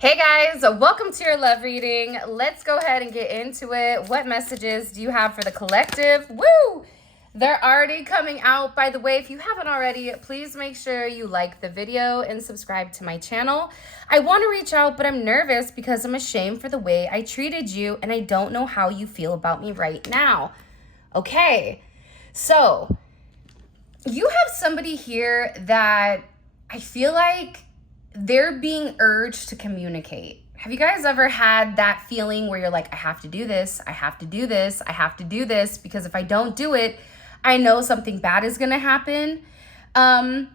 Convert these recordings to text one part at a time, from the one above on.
Hey guys, welcome to your love reading. Let's go ahead and get into it. What messages do you have for the collective? Woo! They're already coming out. By the way, if you haven't already, please make sure you like the video and subscribe to my channel. I want to reach out, but I'm nervous because I'm ashamed for the way I treated you and I don't know how you feel about me right now. Okay, so you have somebody here that I feel like they're being urged to communicate. Have you guys ever had that feeling where you're like, I have to do this, I have to do this, I have to do this, because if I don't do it, I know something bad is gonna happen. And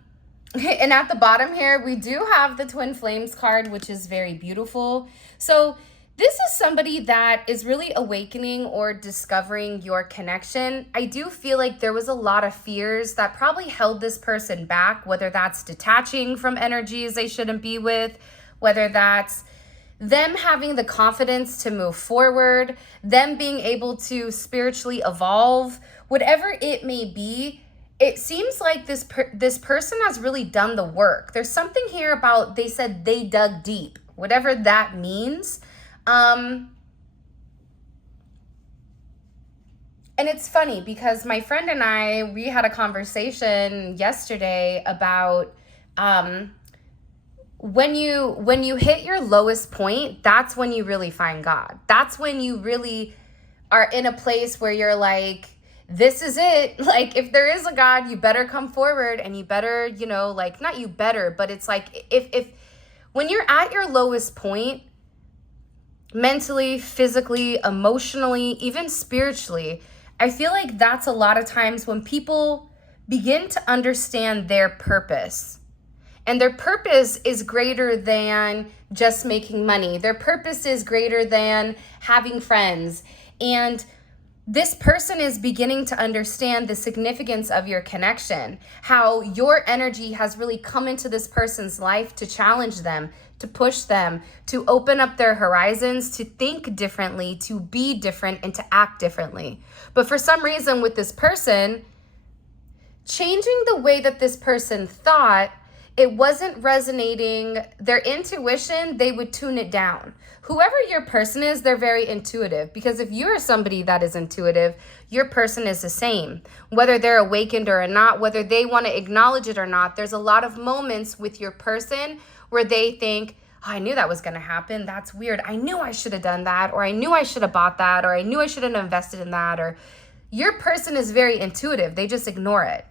at the bottom here, we do have the Twin Flames card, which is very beautiful. So this is somebody that is really awakening or discovering your connection. I do feel like there was a lot of fears that probably held this person back, whether that's detaching from energies they shouldn't be with, whether that's them having the confidence to move forward, them being able to spiritually evolve, whatever it may be. It seems like this person has really done the work. There's something here about, they said they dug deep, whatever that means. And it's funny because my friend and I, we had a conversation yesterday about when you hit your lowest point, that's when you really find God. That's when you really are in a place where you're like, this is it. Like, if there is a God, you better come forward and you better, like, not you better, but it's like, if when you're at your lowest point, mentally, physically, emotionally, even spiritually, I feel like that's a lot of times when people begin to understand their purpose. And their purpose is greater than just making money. Their purpose is greater than having friends. And this person is beginning to understand the significance of your connection, how your energy has really come into this person's life to challenge them, to push them, to open up their horizons, to think differently, to be different, and to act differently. But for some reason with this person, changing the way that this person thought, it wasn't resonating. Their intuition, they would tune it down. Whoever your person is, they're very intuitive, because if you're somebody that is intuitive, your person is the same. Whether they're awakened or not, whether they want to acknowledge it or not, there's a lot of moments with your person where they think, oh, I knew that was going to happen. That's weird. I knew I should have done that, or I knew I should have bought that, or I knew I should have invested in that, or your person is very intuitive. They just ignore it.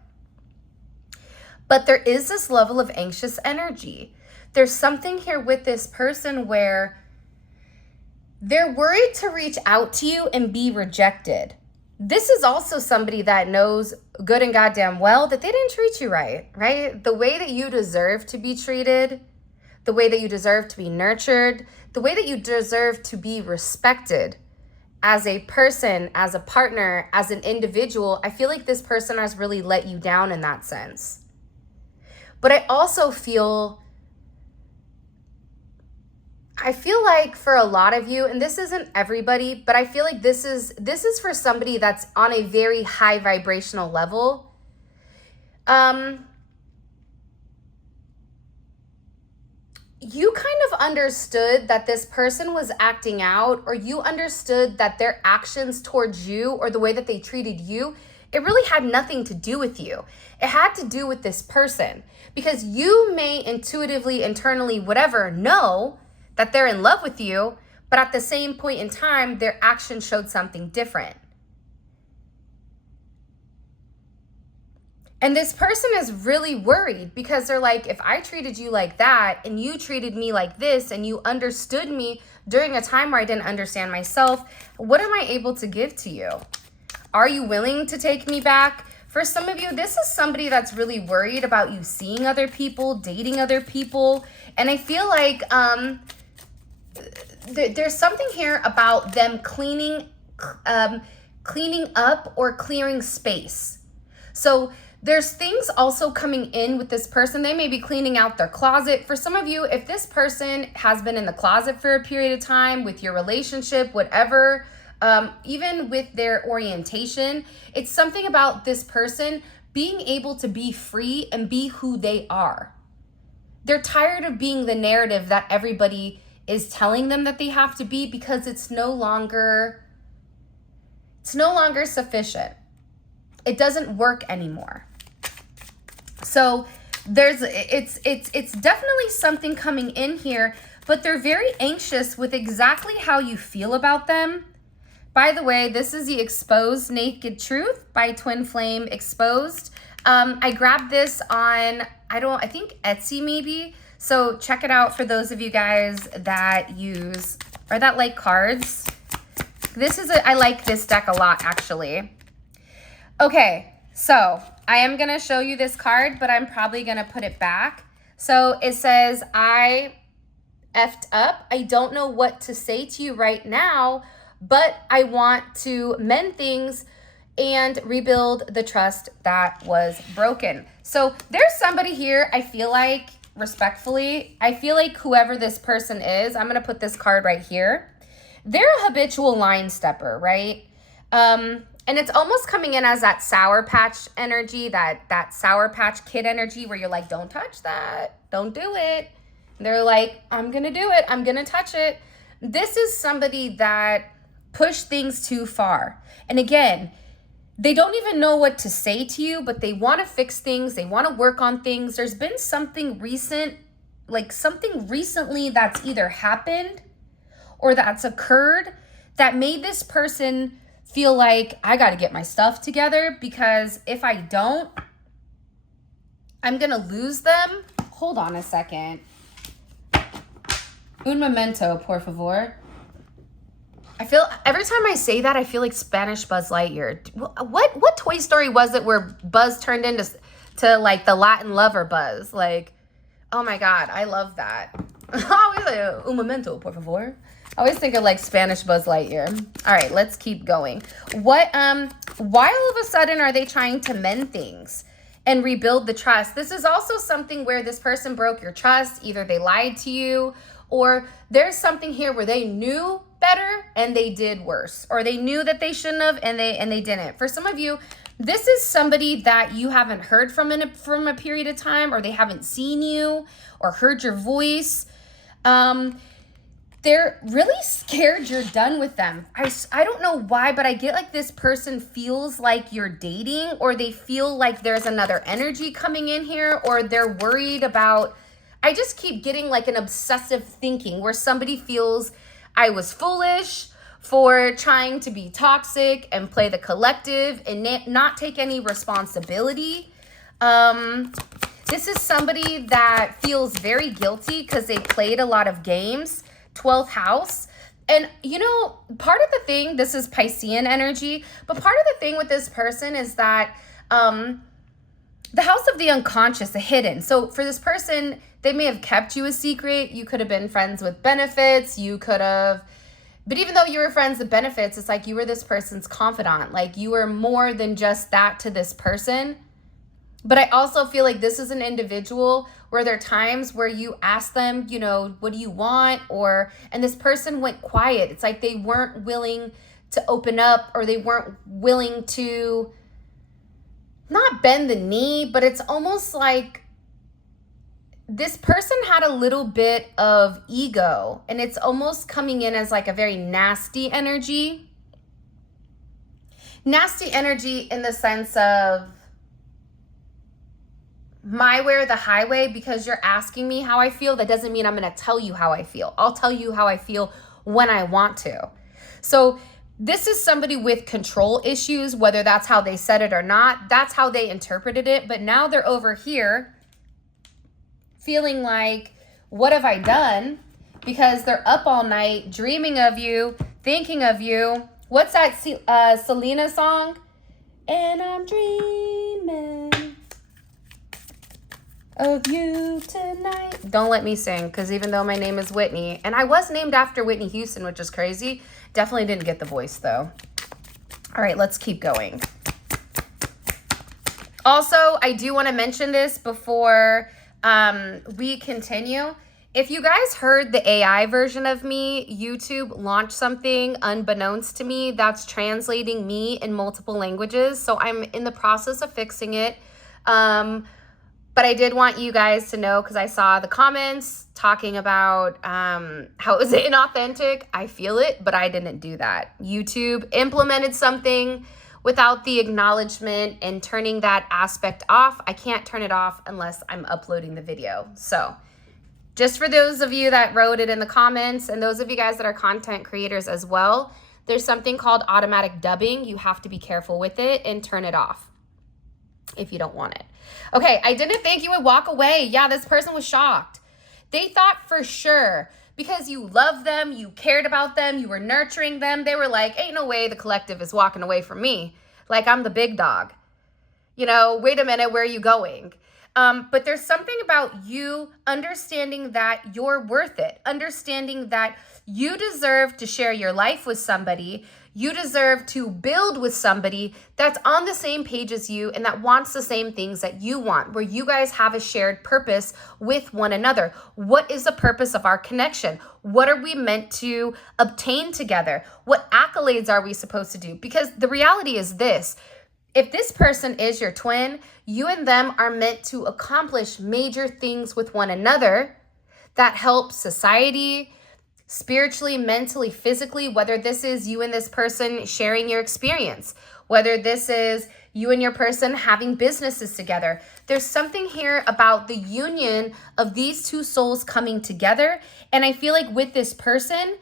But there is this level of anxious energy. There's something here with this person where they're worried to reach out to you and be rejected. This is also somebody that knows good and goddamn well that they didn't treat you right? The way that you deserve to be treated, the way that you deserve to be nurtured, the way that you deserve to be respected as a person, as a partner, as an individual. I feel like this person has really let you down in that sense. But I also feel like for a lot of you, and this isn't everybody, but I feel like this is for somebody that's on a very high vibrational level. You kind of understood that this person was acting out, or you understood that their actions towards you or the way that they treated you, it really had nothing to do with you. It had to do with this person, because you may intuitively, internally, whatever, know that they're in love with you, but at the same point in time, their action showed something different. And this person is really worried because they're like, if I treated you like that and you treated me like this and you understood me during a time where I didn't understand myself, what am I able to give to you? Are you willing to take me back? For some of you, this is somebody that's really worried about you seeing other people, dating other people. And I feel like there's something here about them cleaning up or clearing space. So there's things also coming in with this person. They may be cleaning out their closet. For some of you, if this person has been in the closet for a period of time with your relationship, whatever, even with their orientation, it's something about this person being able to be free and be who they are. They're tired of being the narrative that everybody is telling them that they have to be, because it's no longer sufficient. It doesn't work anymore. So it's definitely something coming in here, but they're very anxious with exactly how you feel about them. By the way, this is the Exposed Naked Truth by TwinFlame Exposed. I grabbed this on, I think Etsy maybe. So check it out for those of you guys that use, or that like cards. I like this deck a lot, actually. Okay, so I am gonna show you this card, but I'm probably gonna put it back. So it says, I effed up. I don't know what to say to you right now, but I want to mend things and rebuild the trust that was broken. So there's somebody here, I feel like, respectfully, I feel like whoever this person is, I'm going to put this card right here. They're a habitual line stepper, right? And it's almost coming in as that Sour Patch energy, that Sour Patch Kid energy where you're like, don't touch that. Don't do it. And they're like, I'm going to do it. I'm going to touch it. This is somebody that pushed things too far. And again, they don't even know what to say to you, but they want to fix things. They want to work on things. There's been something recent, like something recently that's either happened or that's occurred that made this person feel like, I got to get my stuff together, because if I don't, I'm going to lose them. Hold on a second. Un momento, por favor. I feel, every time I say that, I feel like Spanish Buzz Lightyear. What Toy Story was it where Buzz turned into like the Latin lover Buzz? Like, oh my God, I love that. Un momento, por favor. I always think of like Spanish Buzz Lightyear. All right, let's keep going. Why all of a sudden are they trying to mend things and rebuild the trust? This is also something where this person broke your trust. Either they lied to you, or there's something here where they knew better and they did worse, or they knew that they shouldn't have and they didn't. For some of you, this is somebody that you haven't heard from from a period of time, or they haven't seen you or heard your voice. They're really scared you're done with them. I don't know why, but I get like this person feels like you're dating, or they feel like there's another energy coming in here, or they're worried about, I just keep getting like an obsessive thinking where somebody feels I was foolish for trying to be toxic and play the collective and not take any responsibility. This is somebody that feels very guilty because they played a lot of games. 12th house. And you know, part of the thing, this is Piscean energy, but part of the thing with this person is that the house of the unconscious, the hidden. So for this person, they may have kept you a secret. You could have been friends with benefits. You could have, but even though you were friends with benefits, it's like you were this person's confidant. Like you were more than just that to this person. But I also feel like this is an individual where there are times where you ask them, you know, what do you want? And this person went quiet. It's like they weren't willing to open up, or they weren't willing to not bend the knee, but it's almost like this person had a little bit of ego, and it's almost coming in as like a very nasty energy. Nasty energy in the sense of my way or the highway, because you're asking me how I feel. That doesn't mean I'm going to tell you how I feel. I'll tell you how I feel when I want to. So this is somebody with control issues, whether that's how they said it or not. That's how they interpreted it. But now they're over here feeling like, what have I done? Because they're up all night dreaming of you, thinking of you. What's that Selena song? And I'm dreaming of you tonight. Don't let me sing, because even though my name is Whitney, and I was named after Whitney Houston, which is crazy, definitely didn't get the voice though. All right, let's keep going. Also, I do want to mention this before we continue. If you guys heard the AI version of me, YouTube launched something unbeknownst to me that's translating me in multiple languages. So I'm in the process of fixing it. But I did want you guys to know, because I saw the comments talking about how it was inauthentic. I feel it, but I didn't do that. YouTube implemented something without the acknowledgement and turning that aspect off. I can't turn it off unless I'm uploading the video. So just for those of you that wrote it in the comments, and those of you guys that are content creators as well, there's something called automatic dubbing. You have to be careful with it and turn it off if you don't want it. Okay, I didn't think you would walk away. Yeah, this person was shocked. They thought for sure, because you loved them, you cared about them, you were nurturing them, they were like, ain't no way the collective is walking away from me. Like I'm the big dog. You know, wait a minute, where are you going? But there's something about you understanding that you're worth it, understanding that you deserve to share your life with somebody. You deserve to build with somebody that's on the same page as you and that wants the same things that you want, where you guys have a shared purpose with one another. What is the purpose of our connection? What are we meant to obtain together? What accolades are we supposed to do? Because the reality is this: if this person is your twin, you and them are meant to accomplish major things with one another that help society, spiritually, mentally, physically, whether this is you and this person sharing your experience, whether this is you and your person having businesses together. There's something here about the union of these two souls coming together. And I feel like with this person,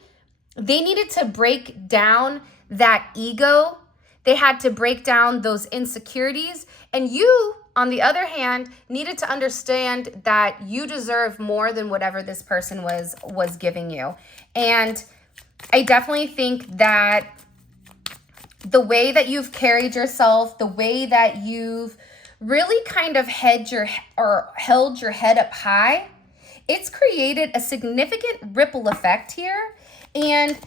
they needed to break down that ego. They had to break down those insecurities. And you, on the other hand, needed to understand that you deserve more than whatever this person was giving you. And I definitely think that the way that you've carried yourself, the way that you've really kind of held your head up high, it's created a significant ripple effect here. And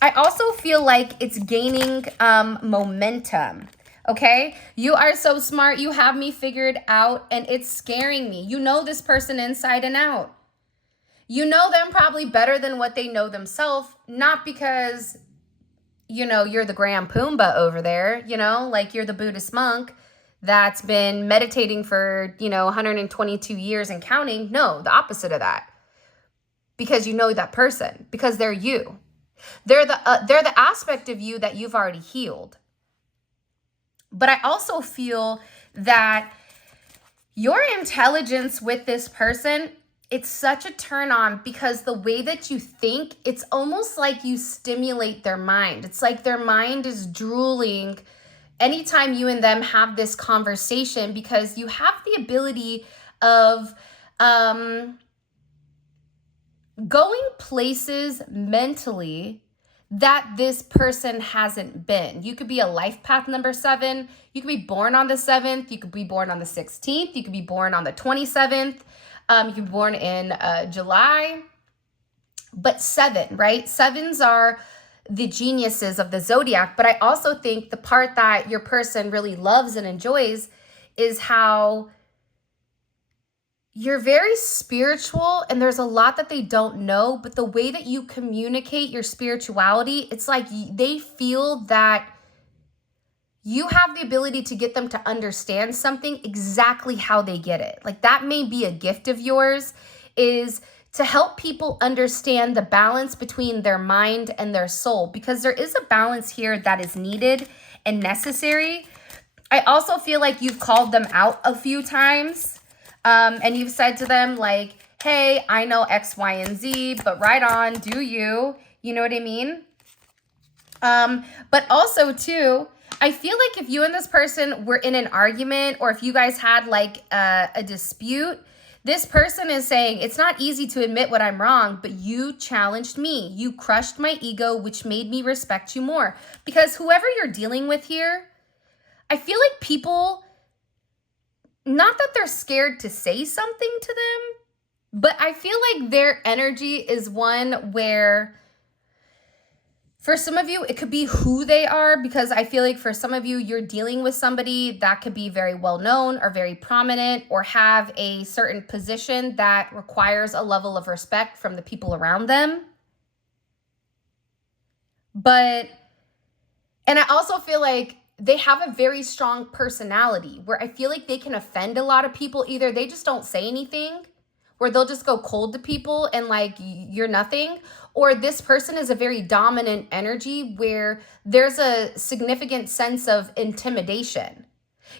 I also feel like it's gaining momentum. Okay, you are so smart. You have me figured out, and it's scaring me. You know this person inside and out. You know them probably better than what they know themselves, not because, you know, you're the Grand Pumbaa over there, you know, like you're the Buddhist monk that's been meditating for, 122 years and counting. No, the opposite of that. Because you know that person, because they're you. They're the aspect of you that you've already healed. But I also feel that your intelligence with this person, it's such a turn on, because the way that you think, it's almost like you stimulate their mind. It's like their mind is drooling anytime you and them have this conversation, because you have the ability of going places mentally that this person hasn't been. You could be a life path number 7. You could be born on the 7th. You could be born on the 16th. You could be born on the 27th. You could be born in July. But 7, right? 7s are the geniuses of the zodiac. But I also think the part that your person really loves and enjoys is how you're very spiritual, and there's a lot that they don't know, but the way that you communicate your spirituality, it's like they feel that you have the ability to get them to understand something exactly how they get it. Like that may be a gift of yours, is to help people understand the balance between their mind and their soul, because there is a balance here that is needed and necessary. I also feel like you've called them out a few times. And you've said to them like, hey, I know X, Y, and Z, but right on, do you? You know what I mean? But also too, I feel like if you and this person were in an argument, or if you guys had like a dispute, this person is saying, it's not easy to admit when I'm wrong, but you challenged me. You crushed my ego, which made me respect you more. Because whoever you're dealing with here, I feel like people, not that they're scared to say something to them, but I feel like their energy is one where, for some of you, it could be who they are, because I feel like for some of you, you're dealing with somebody that could be very well known or very prominent or have a certain position that requires a level of respect from the people around them. And I also feel like they have a very strong personality where I feel like they can offend a lot of people. Either they just don't say anything, where they'll just go cold to people and like, you're nothing. Or this person is a very dominant energy where there's a significant sense of intimidation.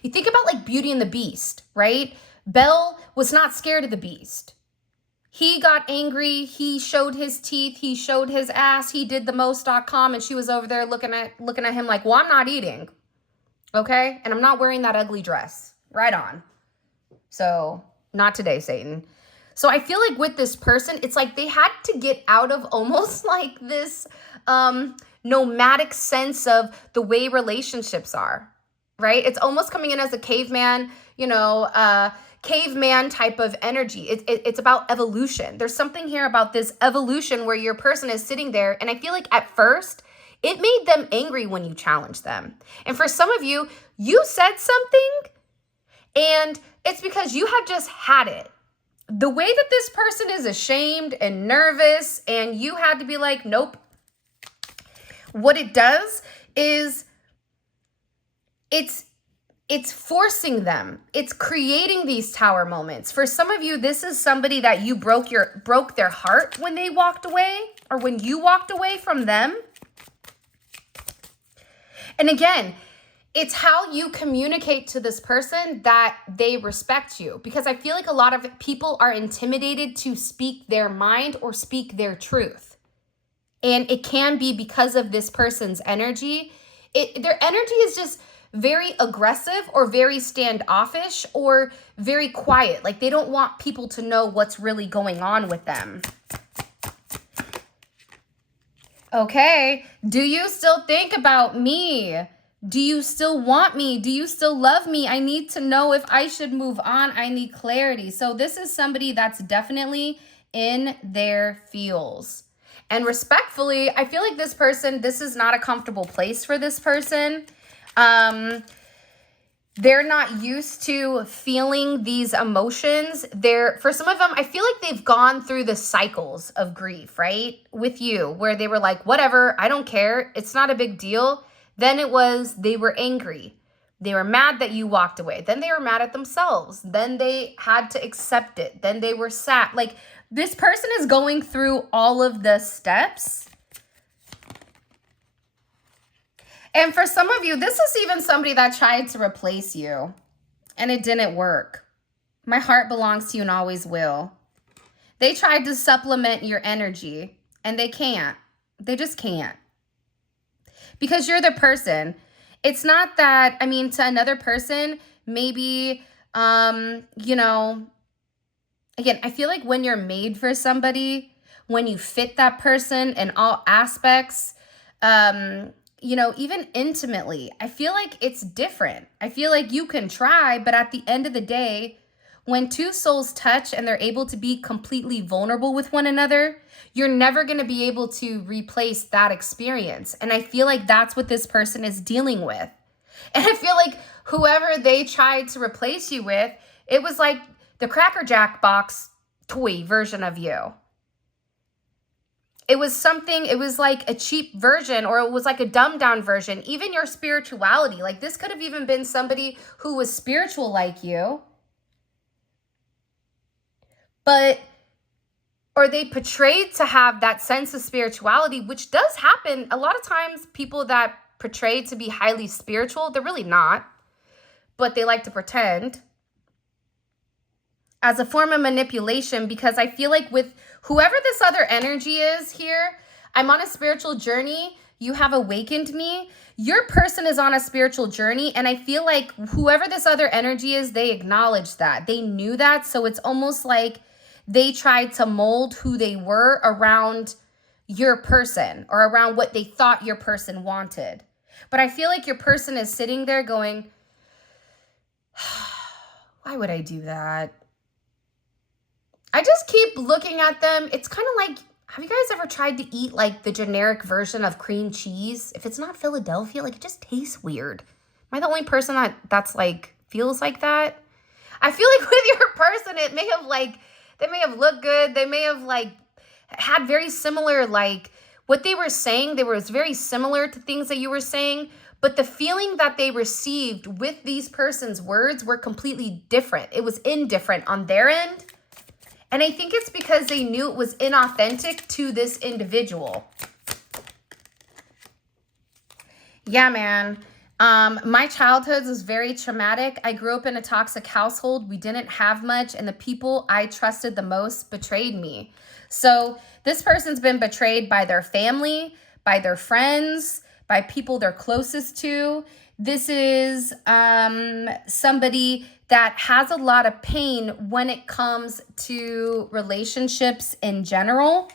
You think about like Beauty and the Beast, right? Belle was not scared of the Beast. He got angry. He showed his teeth. He showed his ass. He did the most.com, and she was over there looking at him like, well, I'm not eating. Okay? And I'm not wearing that ugly dress. Right on. So, not today, Satan. So I feel like with this person, it's like they had to get out of almost like this nomadic sense of the way relationships are, right? It's almost coming in as a caveman, caveman type of energy. It's about evolution. There's something here about this evolution where your person is sitting there, and I feel like at first, it made them angry when you challenged them. And for some of you, you said something, and it's because you had just had it. The way that this person is ashamed and nervous, and you had to be like, nope. What it does is it's forcing them. It's creating these tower moments. For some of you, this is somebody that you broke their heart when they walked away, or when you walked away from them. And again, it's how you communicate to this person that they respect you. Because I feel like a lot of people are intimidated to speak their mind or speak their truth. And it can be because of this person's energy. Their energy is just very aggressive or very standoffish or very quiet. Like they don't want people to know what's really going on with them. Okay, do you still think about me? Do you still want me? Do you still love me? I need to know if I should move on. I need clarity. So this is somebody that's definitely in their feels. And respectfully, I feel like this is not a comfortable place for this person. They're not used to feeling these emotions. For some of them, I feel like they've gone through the cycles of grief, right? With you, where they were like, whatever, I don't care. It's not a big deal. Then it was, they were angry. They were mad that you walked away. Then they were mad at themselves. Then they had to accept it. Then they were sad. Like this person is going through all of the steps. And for some of you, this is even somebody that tried to replace you and it didn't work. My heart belongs to you and always will. They tried to supplement your energy and they can't. They just can't. Because you're the person. It's not that, to another person, maybe, again, I feel like when you're made for somebody, when you fit that person in all aspects, even intimately, I feel like it's different. I feel like you can try, but at the end of the day, when two souls touch and they're able to be completely vulnerable with one another, you're never going to be able to replace that experience. And I feel like that's what this person is dealing with. And I feel like whoever they tried to replace you with, it was like the Cracker Jack box toy version of you. It was like a cheap version, or it was like a dumbed down version. Even your spirituality, like this could have even been somebody who was spiritual like you. Or they portrayed to have that sense of spirituality, which does happen. A lot of times people that portray to be highly spiritual, they're really not, but they like to pretend as a form of manipulation, because I feel like with whoever this other energy is here, I'm on a spiritual journey. You have awakened me. Your person is on a spiritual journey. And I feel like whoever this other energy is, they acknowledge that. They knew that. So it's almost like they tried to mold who they were around your person or around what they thought your person wanted. But I feel like your person is sitting there going, why would I do that? I just keep looking at them. It's kind of like, have you guys ever tried to eat like the generic version of cream cheese? If it's not Philadelphia, like it just tastes weird. Am I the only person that's like feels like that? I feel like with your person, it may have like, they may have looked good. They may have like had very similar, like what they were saying. They were very similar to things that you were saying, but the feeling that they received with these person's words were completely different. It was indifferent on their end. And I think it's because they knew it was inauthentic to this individual. Yeah, man. My childhood was very traumatic. I grew up in a toxic household. We didn't have much, and the people I trusted the most betrayed me. So this person's been betrayed by their family, by their friends, by people they're closest to. This is somebody that has a lot of pain when it comes to relationships in general.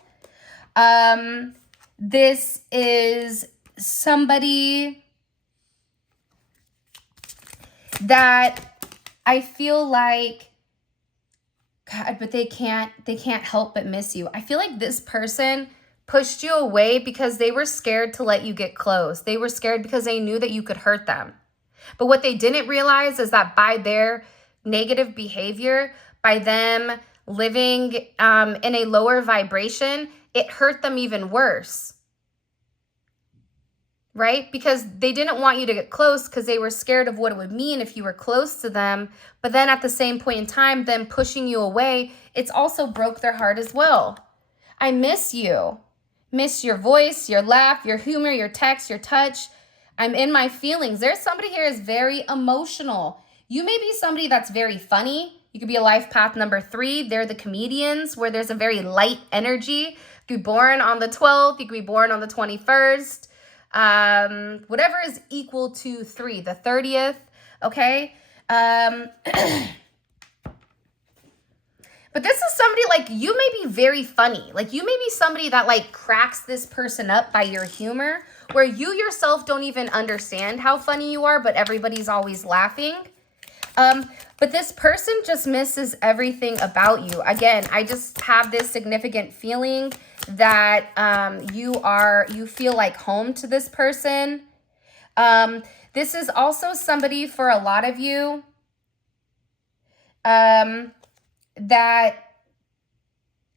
This is somebody that I feel like, God, but they can't help but miss you. I feel like this person pushed you away because they were scared to let you get close. They were scared because they knew that you could hurt them. But what they didn't realize is that by their negative behavior, by them living in a lower vibration, it hurt them even worse. Right? Because they didn't want you to get close because they were scared of what it would mean if you were close to them. But then at the same point in time, them pushing you away, it's also broke their heart as well. I miss you. Miss your voice, your laugh, your humor, your text, your touch. I'm in my feelings. There's somebody here is very emotional. You may be somebody that's very funny. You could be a life path number 3. They're the comedians where there's a very light energy. You could be born on the 12th. You could be born on the 21st. Whatever is equal to 3, the 30th. Okay. But this is somebody like you may be very funny. Like you may be somebody that like cracks this person up by your humor, where you yourself don't even understand how funny you are, but everybody's always laughing. But this person just misses everything about you. Again, I just have this significant feeling that you feel like home to this person. This is also somebody for a lot of you that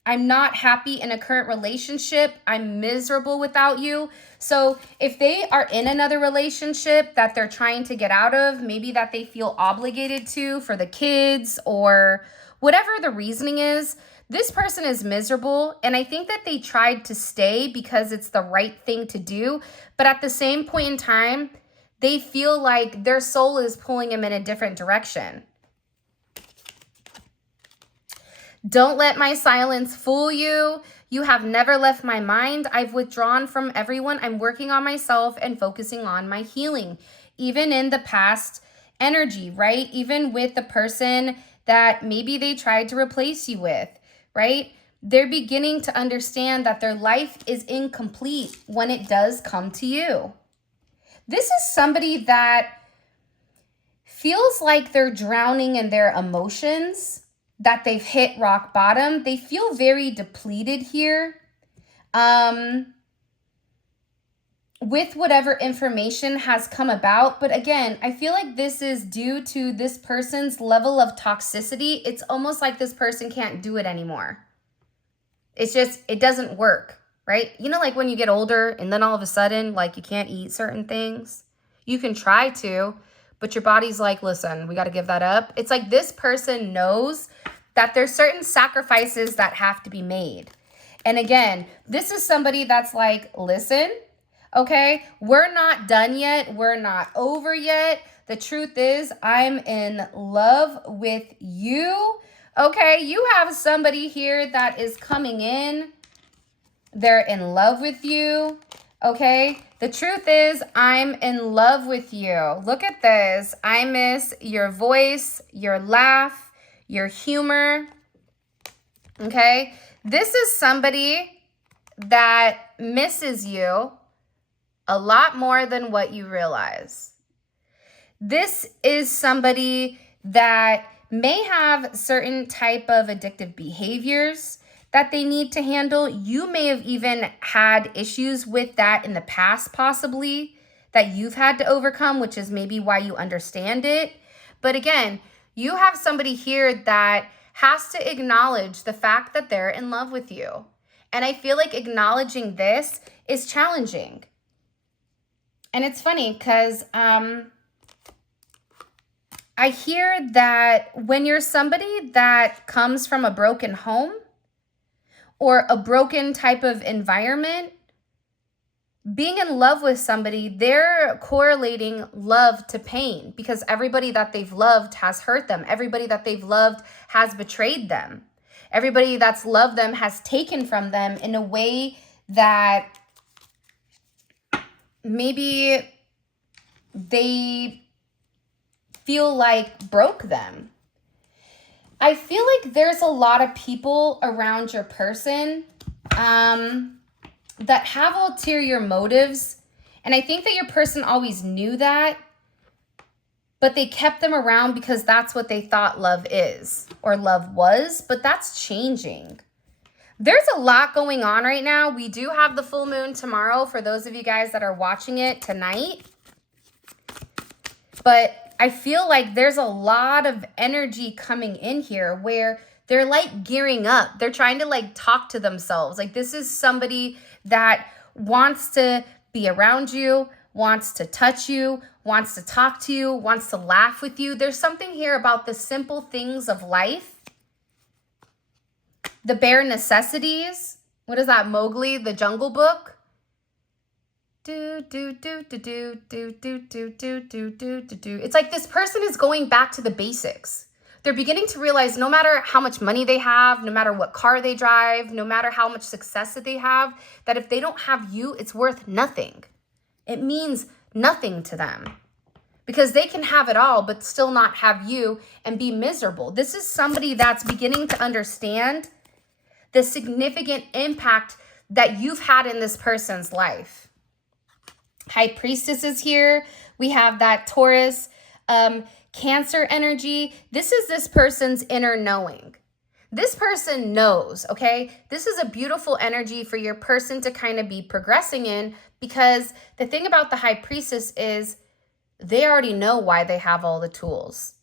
I'm not happy in a current relationship. I'm miserable without you. So if they are in another relationship that they're trying to get out of, maybe that they feel obligated to for the kids or whatever the reasoning is, this person is miserable. And I think that they tried to stay because it's the right thing to do. But at the same point in time, they feel like their soul is pulling them in a different direction. Don't let my silence fool you. You have never left my mind. I've withdrawn from everyone. I'm working on myself and focusing on my healing. Even in the past energy, right? Even with the person that maybe they tried to replace you with, right? They're beginning to understand that their life is incomplete when it does come to you. This is somebody that feels like they're drowning in their emotions, that they've hit rock bottom. They feel very depleted here. With whatever information has come about. But again, I feel like this is due to this person's level of toxicity. It's almost like this person can't do it anymore. It's just, it doesn't work, right? You know, like when you get older and then all of a sudden, like you can't eat certain things. You can try to, but your body's like, listen, we got to give that up. It's like this person knows that there's certain sacrifices that have to be made. And again, this is somebody that's like, listen, okay, we're not done yet. We're not over yet. The truth is, I'm in love with you. Okay, you have somebody here that is coming in. They're in love with you. Okay, the truth is, I'm in love with you. Look at this. I miss your voice, your laugh, your humor. Okay, this is somebody that misses you a lot more than what you realize. This is somebody that may have certain type of addictive behaviors that they need to handle. You may have even had issues with that in the past, possibly, that you've had to overcome, which is maybe why you understand it. But again, you have somebody here that has to acknowledge the fact that they're in love with you. And I feel like acknowledging this is challenging. And it's funny because I hear that when you're somebody that comes from a broken home or a broken type of environment, being in love with somebody, they're correlating love to pain because everybody that they've loved has hurt them. Everybody that they've loved has betrayed them. Everybody that's loved them has taken from them in a way that maybe they feel like broke them. I feel like there's a lot of people around your person that have ulterior motives. And I think that your person always knew that, but they kept them around because that's what they thought love is or love was, but that's changing. There's a lot going on right now. We do have the full moon tomorrow for those of you guys that are watching it tonight. But I feel like there's a lot of energy coming in here where they're like gearing up. They're trying to like talk to themselves. Like this is somebody that wants to be around you, wants to touch you, wants to talk to you, wants to laugh with you. There's something here about the simple things of life. The bare necessities. What is that, Mowgli, the Jungle Book? Do, do, do, do, do, do, do, do, do, do, do, do. It's like this person is going back to the basics. They're beginning to realize no matter how much money they have, no matter what car they drive, no matter how much success that they have, that if they don't have you, it's worth nothing. It means nothing to them because they can have it all, but still not have you and be miserable. This is somebody that's beginning to understand the significant impact that you've had in this person's life. High Priestess is here. We have that Taurus, Cancer energy. This is this person's inner knowing. This person knows, okay? This is a beautiful energy for your person to kind of be progressing in because the thing about the High Priestess is they already know why they have all the tools.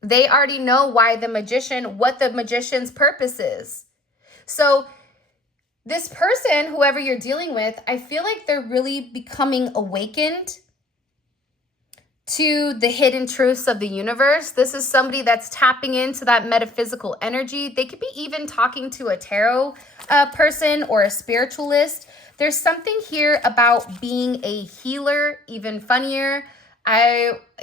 They already know why the magician, what the magician's purpose is. So this person, whoever you're dealing with, I feel like they're really becoming awakened to the hidden truths of the universe. This is somebody that's tapping into that metaphysical energy. They could be even talking to a tarot person or a spiritualist. There's something here about being a healer, even funnier.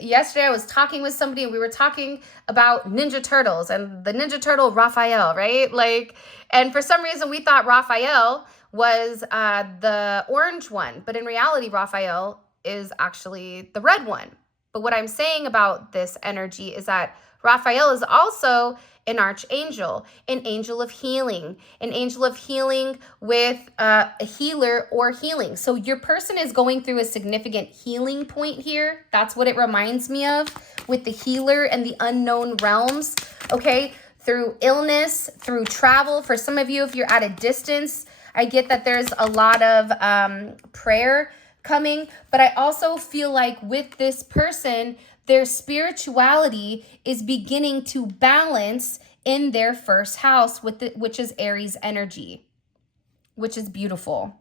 Yesterday I was talking with somebody and we were talking about Ninja Turtles and the Ninja Turtle Raphael, right? Like, and for some reason we thought Raphael was the orange one, but in reality Raphael is actually the red one. But what I'm saying about this energy is that Raphael is also an archangel, an angel of healing with a healer or healing. So your person is going through a significant healing point here. That's what it reminds me of with the healer and the unknown realms, okay? Through illness, through travel. For some of you, if you're at a distance, I get that there's a lot of prayer coming, but I also feel like with this person, their spirituality is beginning to balance in their first house, which is Aries energy, which is beautiful.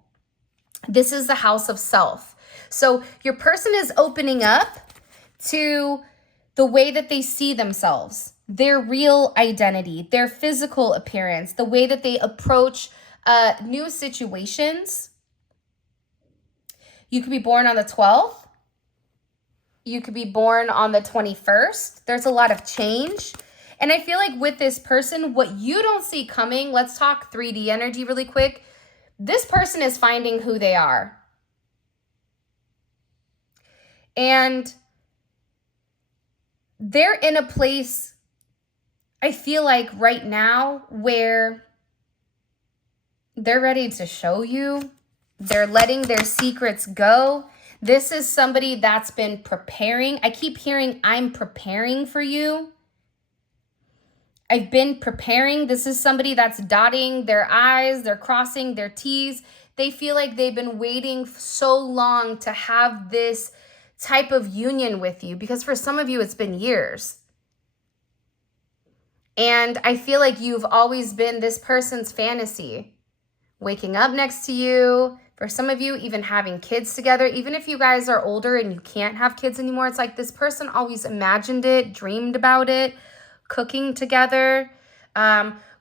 This is the house of self. So your person is opening up to the way that they see themselves, their real identity, their physical appearance, the way that they approach new situations. You could be born on the 12th. You could be born on the 21st. There's a lot of change. And I feel like with this person, what you don't see coming, let's talk 3D energy really quick. This person is finding who they are. And they're in a place, I feel like right now, where they're ready to show you. They're letting their secrets go. This is somebody that's been preparing. I keep hearing, I'm preparing for you. I've been preparing. This is somebody that's dotting their I's, they're crossing their T's. They feel like they've been waiting so long to have this type of union with you because for some of you, it's been years. And I feel like you've always been this person's fantasy. Waking up next to you. For some of you, even having kids together, even if you guys are older and you can't have kids anymore, it's like this person always imagined it, dreamed about it, cooking together,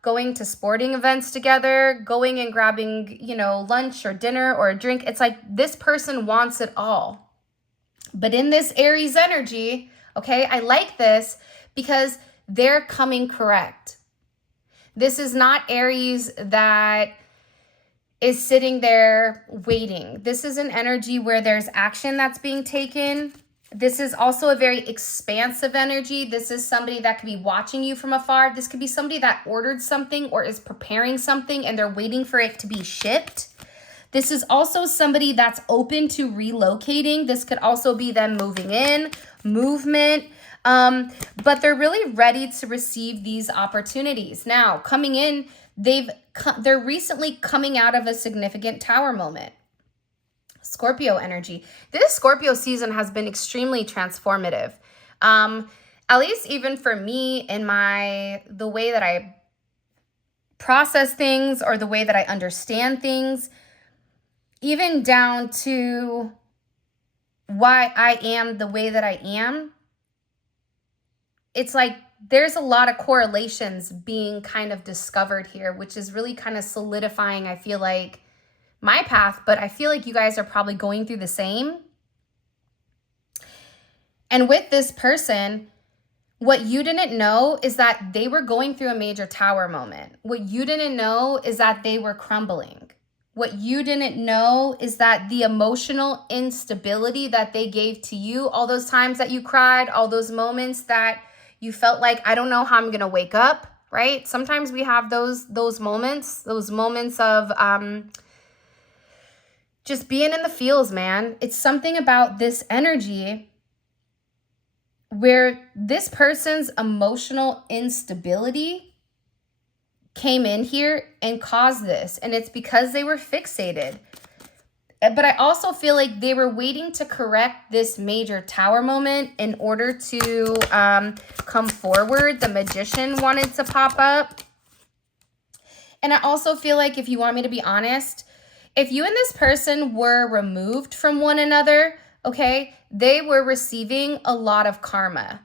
going to sporting events together, going and grabbing, you know, lunch or dinner or a drink. It's like this person wants it all. But in this Aries energy, okay, I like this because they're coming correct. This is not Aries that is sitting there waiting. This is an energy where there's action that's being taken. This is also a very expansive energy. This is somebody that could be watching you from afar. This could be somebody that ordered something or is preparing something and they're waiting for it to be shipped. This is also somebody that's open to relocating. This could also be them moving in, movement, but they're really ready to receive these opportunities. Now, coming in, they're recently coming out of a significant tower moment. Scorpio energy. This Scorpio season has been extremely transformative. At least even for me in the way that I process things or the way that I understand things, even down to why I am the way that I am. It's like there's a lot of correlations being kind of discovered here, which is really kind of solidifying, I feel like, my path, but I feel like you guys are probably going through the same. And with this person, what you didn't know is that they were going through a major tower moment. What you didn't know is that they were crumbling. What you didn't know is that the emotional instability that they gave to you, all those times that you cried, all those moments that you felt like, I don't know how I'm going to wake up, right? Sometimes we have those moments of just being in the feels, man. It's something about this energy where this person's emotional instability came in here and caused this. And it's because they were fixated. But I also feel like they were waiting to correct this major tower moment in order to come forward. The Magician wanted to pop up. And I also feel like, if you want me to be honest, if you and this person were removed from one another, okay, they were receiving a lot of karma.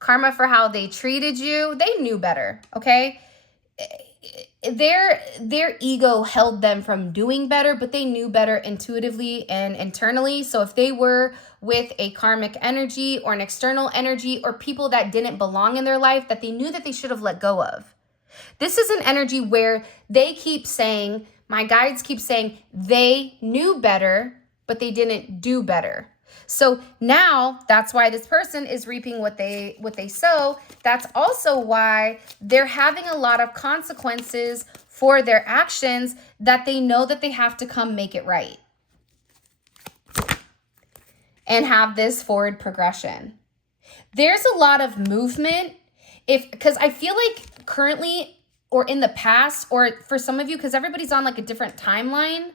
Karma for how they treated you. They knew better, okay? Their ego held them from doing better, but they knew better intuitively and internally. So if they were with a karmic energy or an external energy or people that didn't belong in their life that they knew that they should have let go of. This is an energy where they keep saying, my guides keep saying they knew better, but they didn't do better. So now that's why this person is reaping what they sow. That's also why they're having a lot of consequences for their actions that they know that they have to come make it right and have this forward progression. There's a lot of movement because I feel like currently or in the past, or for some of you, because everybody's on like a different timeline,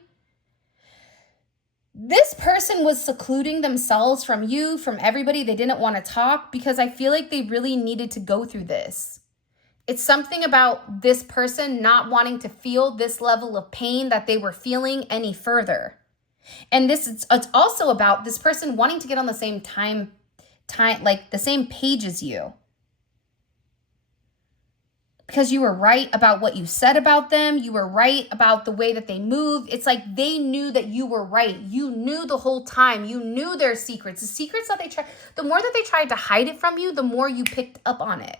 this person was secluding themselves from you, from everybody. They didn't want to talk because I feel like they really needed to go through this. It's something about this person not wanting to feel this level of pain that they were feeling any further. And it's also about this person wanting to get on the same time, like the same page as you. Because you were right about what you said about them. You were right about the way that they moved. It's like they knew that you were right. You knew the whole time. You knew their secrets. The secrets that they tried, the more that they tried to hide it from you, the more you picked up on it.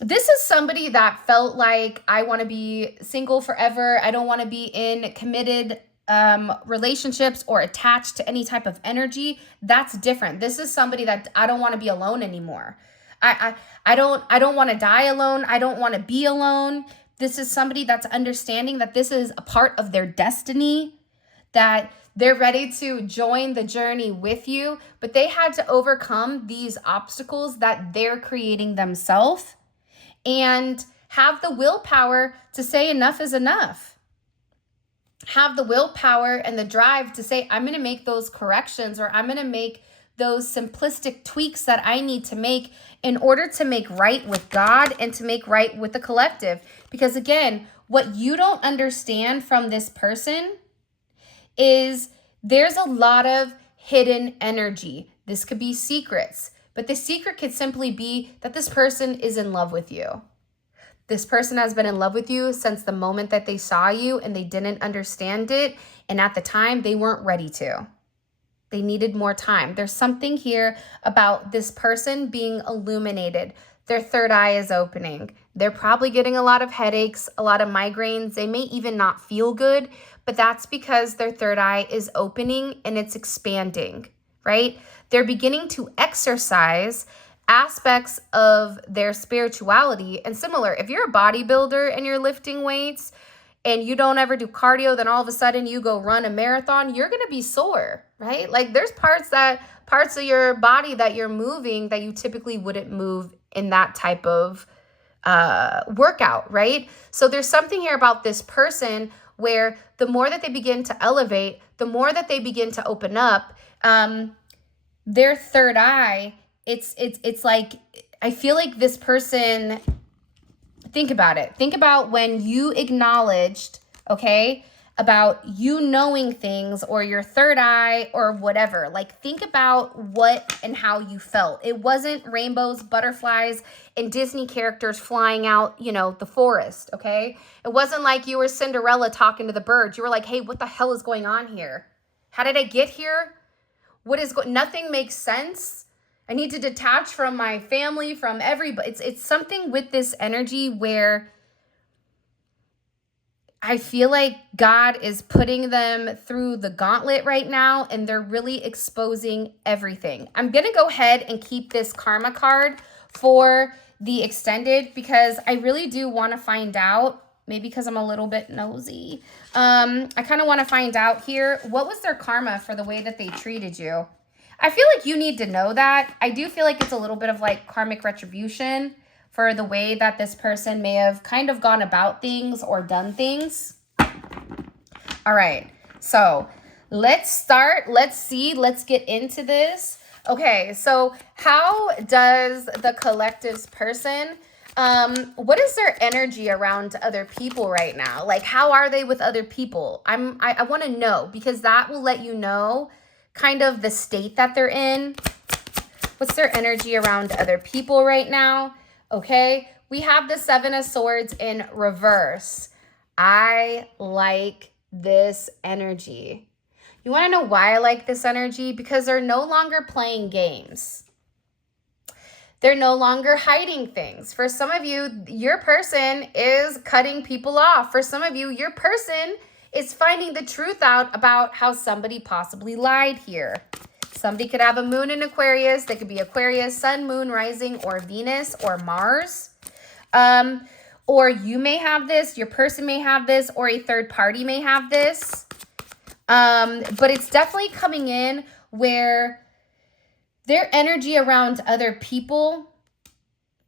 This is somebody that felt like, I want to be single forever. I don't want to be in committed relationships or attached to any type of energy. That's different. This is somebody that I don't want to be alone anymore. I don't want to die alone. I don't want to be alone. This is somebody that's understanding that this is a part of their destiny, that they're ready to join the journey with you, but they had to overcome these obstacles that they're creating themselves and have the willpower to say enough is enough. Have the willpower and the drive to say, I'm going to make those corrections, or I'm going to make those simplistic tweaks that I need to make in order to make right with God and to make right with the collective. Because again, What you don't understand from this person is there's a lot of hidden energy. This could be secrets, but the secret could simply be that this person is in love with you. This person has been in love with you since the moment that they saw you, and they didn't understand it. And at the time, they weren't ready to. They needed more time. There's something here about this person being illuminated. Their third eye is opening. They're probably getting a lot of headaches, a lot of migraines. They may even not feel good, but that's because their third eye is opening and it's expanding, right? They're beginning to exercise aspects of their spirituality. And similar, if you're a bodybuilder and you're lifting weights and you don't ever do cardio, then all of a sudden you go run a marathon, you're going to be sore, right? Like there's parts of your body that you're moving that you typically wouldn't move in that type of workout, right? So there's something here about this person where the more that they begin to elevate, the more that they begin to open up, their third eye, it's like, I feel like this person, think about it. Think about when you acknowledged, okay, about you knowing things or your third eye or whatever. Like think about what and how you felt. It wasn't rainbows, butterflies, and Disney characters flying out, the forest, okay? It wasn't like you were Cinderella talking to the birds. You were like, hey, what the hell is going on here? How did I get here? Nothing makes sense. I need to detach from my family, from everybody. It's something with this energy where I feel like God is putting them through the gauntlet right now, and they're really exposing everything. I'm going to go ahead and keep this karma card for the extended because I really do want to find out, maybe because I'm a little bit nosy. I kind of want to find out here, what was their karma for the way that they treated you? I feel like you need to know that. I do feel like it's a little bit of like karmic retribution for the way that this person may have kind of gone about things or done things. All right, so let's start. Let's see. Let's get into this. Okay, so how does the collective's person, what is their energy around other people right now? Like, how are they with other people? I want to know, because that will let you know kind of the state that they're in. What's their energy around other people right now? Okay, we have the Seven of Swords in reverse. I like this energy. You want to know why I like this energy? Because they're no longer playing games. They're no longer hiding things. For some of you, your person is cutting people off. For some of you, your person is finding the truth out about how somebody possibly lied here. Somebody could have a moon in Aquarius. They could be Aquarius, sun, moon, rising, or Venus, or Mars. Or you may have this, your person may have this, or a third party may have this. But it's definitely coming in where their energy around other people,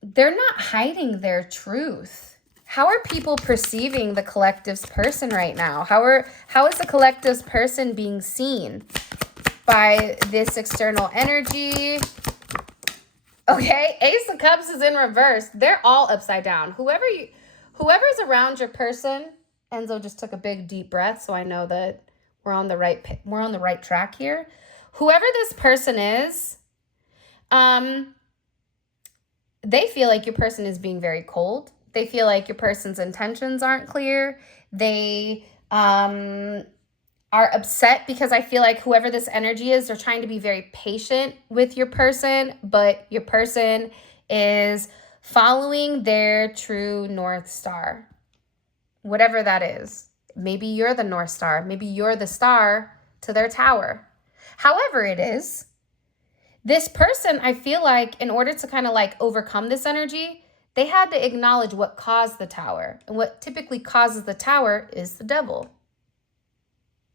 they're not hiding their truth. How are people perceiving the collective's person right now? How is the collective's person being seen by this external energy? Okay, Ace of Cups is in reverse. They're all upside down. Whoever's around your person, Enzo just took a big deep breath, so I know that we're on the right track here. Whoever this person is, they feel like your person is being very cold. They feel like your person's intentions aren't clear. They are upset because I feel like whoever this energy is, they're trying to be very patient with your person, but your person is following their true North Star, whatever that is. Maybe you're the North Star. Maybe you're the star to their tower. However it is, this person, I feel like in order to kind of like overcome this energy, they had to acknowledge what caused the tower. And what typically causes the tower is the devil.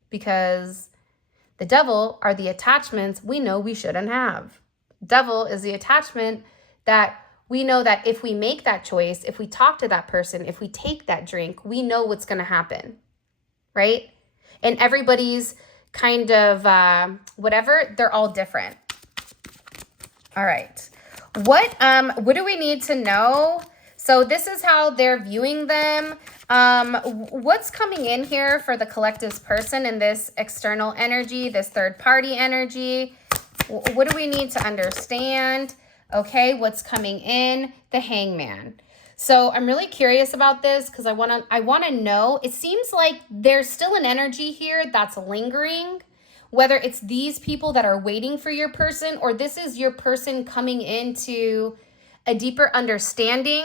Because the devil are the attachments we know we shouldn't have. Devil is the attachment that we know that if we make that choice, if we talk to that person, if we take that drink, we know what's going to happen, right? And everybody's kind of whatever, they're all different. All right. What do we need to know? So this is how they're viewing them. What's coming in here for the collective's person in this external energy, this third party energy? What do we need to understand? Okay, what's coming in? The Hangman. So I'm really curious about this because I want to know. It seems like there's still an energy here that's lingering, whether it's these people that are waiting for your person or this is your person coming into a deeper understanding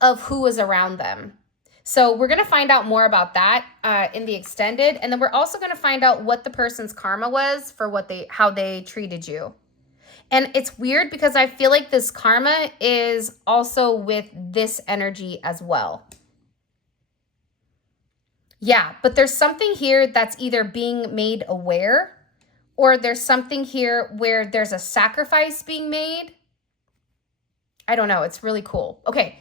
of who is around them. So we're going to find out more about that in the extended. And then we're also going to find out what the person's karma was for how they treated you. And it's weird because I feel like this karma is also with this energy as well. Yeah, but there's something here that's either being made aware or there's something here where there's a sacrifice being made. I don't know. It's really cool. Okay.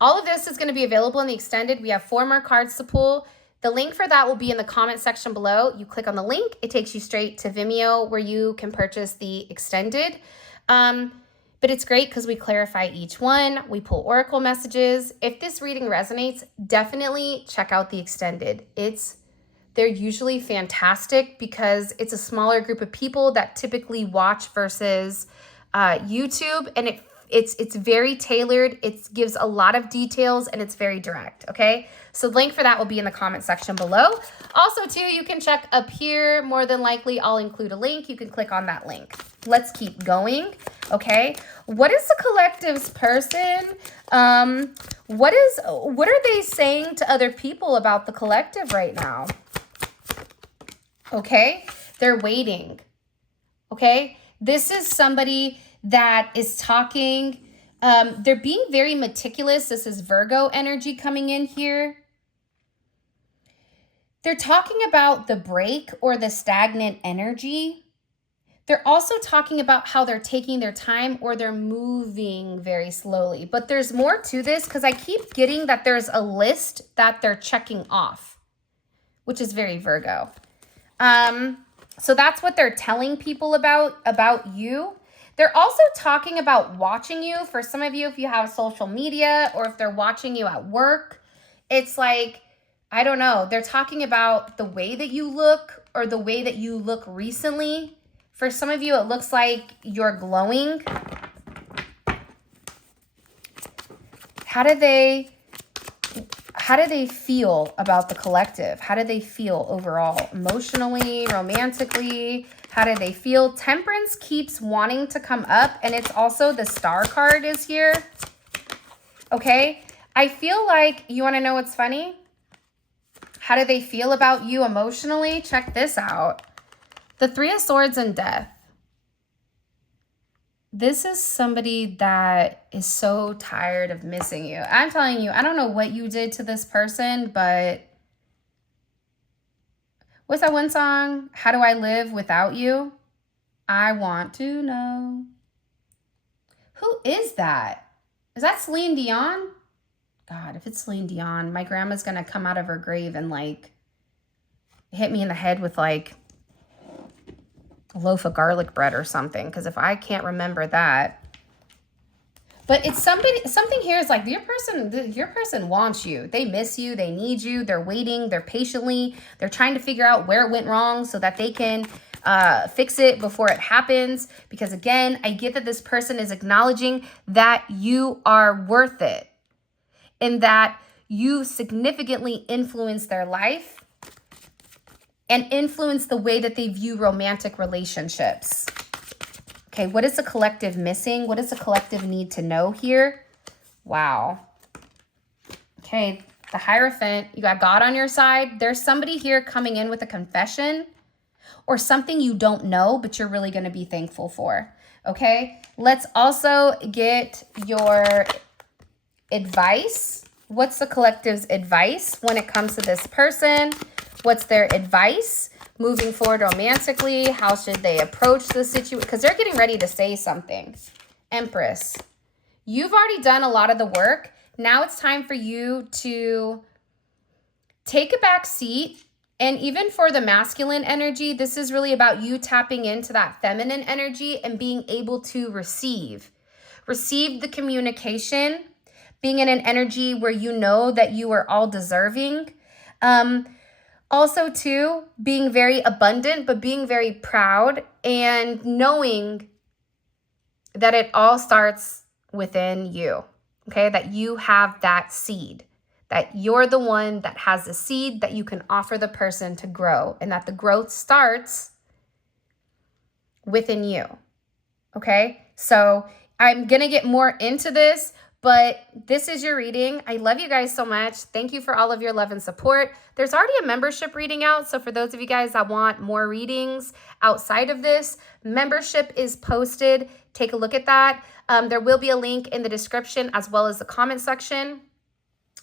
All of this is going to be available in the extended. We have 4 more cards to pull. The link for that will be in the comment section below. You click on the link. It takes you straight to Vimeo where you can purchase the extended. But it's great because we clarify each one. We pull oracle messages. If this reading resonates, definitely check out the extended. They're usually fantastic because it's a smaller group of people that typically watch versus YouTube, and it's very tailored. It gives a lot of details and it's very direct. Okay. So the link for that will be in the comment section below. Also too, you can check up here. More than likely I'll include a link. You can click on that link. Let's keep going. Okay. What is the collective's person? What are they saying to other people about the collective right now? Okay. They're waiting. Okay. This is somebody that is talking. They're being very meticulous. This is Virgo energy coming in here. They're talking about the break or the stagnant energy. They're also talking about how they're taking their time or they're moving very slowly. But there's more to this because I keep getting that there's a list that they're checking off, which is very Virgo. So that's what they're telling people about you. They're also talking about watching you. For some of you, if you have social media or if they're watching you at work, it's like, I don't know. They're talking about the way that you look or the way that you look recently. For some of you, it looks like you're glowing. How do they feel about the collective? How do they feel overall? Emotionally, romantically? How do they feel? Temperance keeps wanting to come up, and it's also the Star card is here. Okay? I feel like, you want to know what's funny? How do they feel about you emotionally? Check this out. The 3 of Swords and Death. This is somebody that is so tired of missing you. I'm telling you, I don't know what you did to this person, but what's that one song? How do I live without you? I want to know. Who is that? Is that Celine Dion? God, if it's Celine Dion, my grandma's going to come out of her grave and like hit me in the head with like a loaf of garlic bread or something. Because if I can't remember that. But it's something here is like your person wants you. They miss you. They need you. They're waiting. They're they're trying to figure out where it went wrong so that they can fix it before it happens. Because again, I get that this person is acknowledging that you are worth it and that you significantly influence their life and influence the way that they view romantic relationships. Okay, what is the collective missing? What does the collective need to know here? Wow. Okay, the Hierophant, you got God on your side. There's somebody here coming in with a confession or something you don't know, but you're really going to be thankful for. Okay, let's also get your advice. What's the collective's advice when it comes to this person? What's their advice moving forward romantically? How should they approach the situation? Because they're getting ready to say something. Empress, you've already done a lot of the work. Now it's time for you to take a back seat. And even for the masculine energy, this is really about you tapping into that feminine energy and being able to receive the communication, being in an energy where you know that you are all deserving. Also, too, being very abundant, but being very proud and knowing that it all starts within you, okay? That you have that seed, that you're the one that has the seed that you can offer the person to grow, and that the growth starts within you, okay? So I'm going to get more into this, but this is your reading. I love you guys so much. Thank you for all of your love and support. There's already a membership reading out. So for those of you guys that want more readings outside of this, membership is posted. Take a look at that. There will be a link in the description as well as the comment section.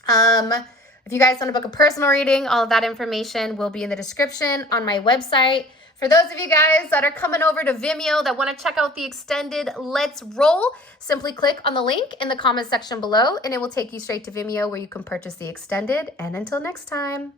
If you guys want to book a personal reading, all of that information will be in the description on my website. For those of you guys that are coming over to Vimeo that want to check out the extended Let's Roll, simply click on the link in the comment section below and it will take you straight to Vimeo where you can purchase the extended. And until next time.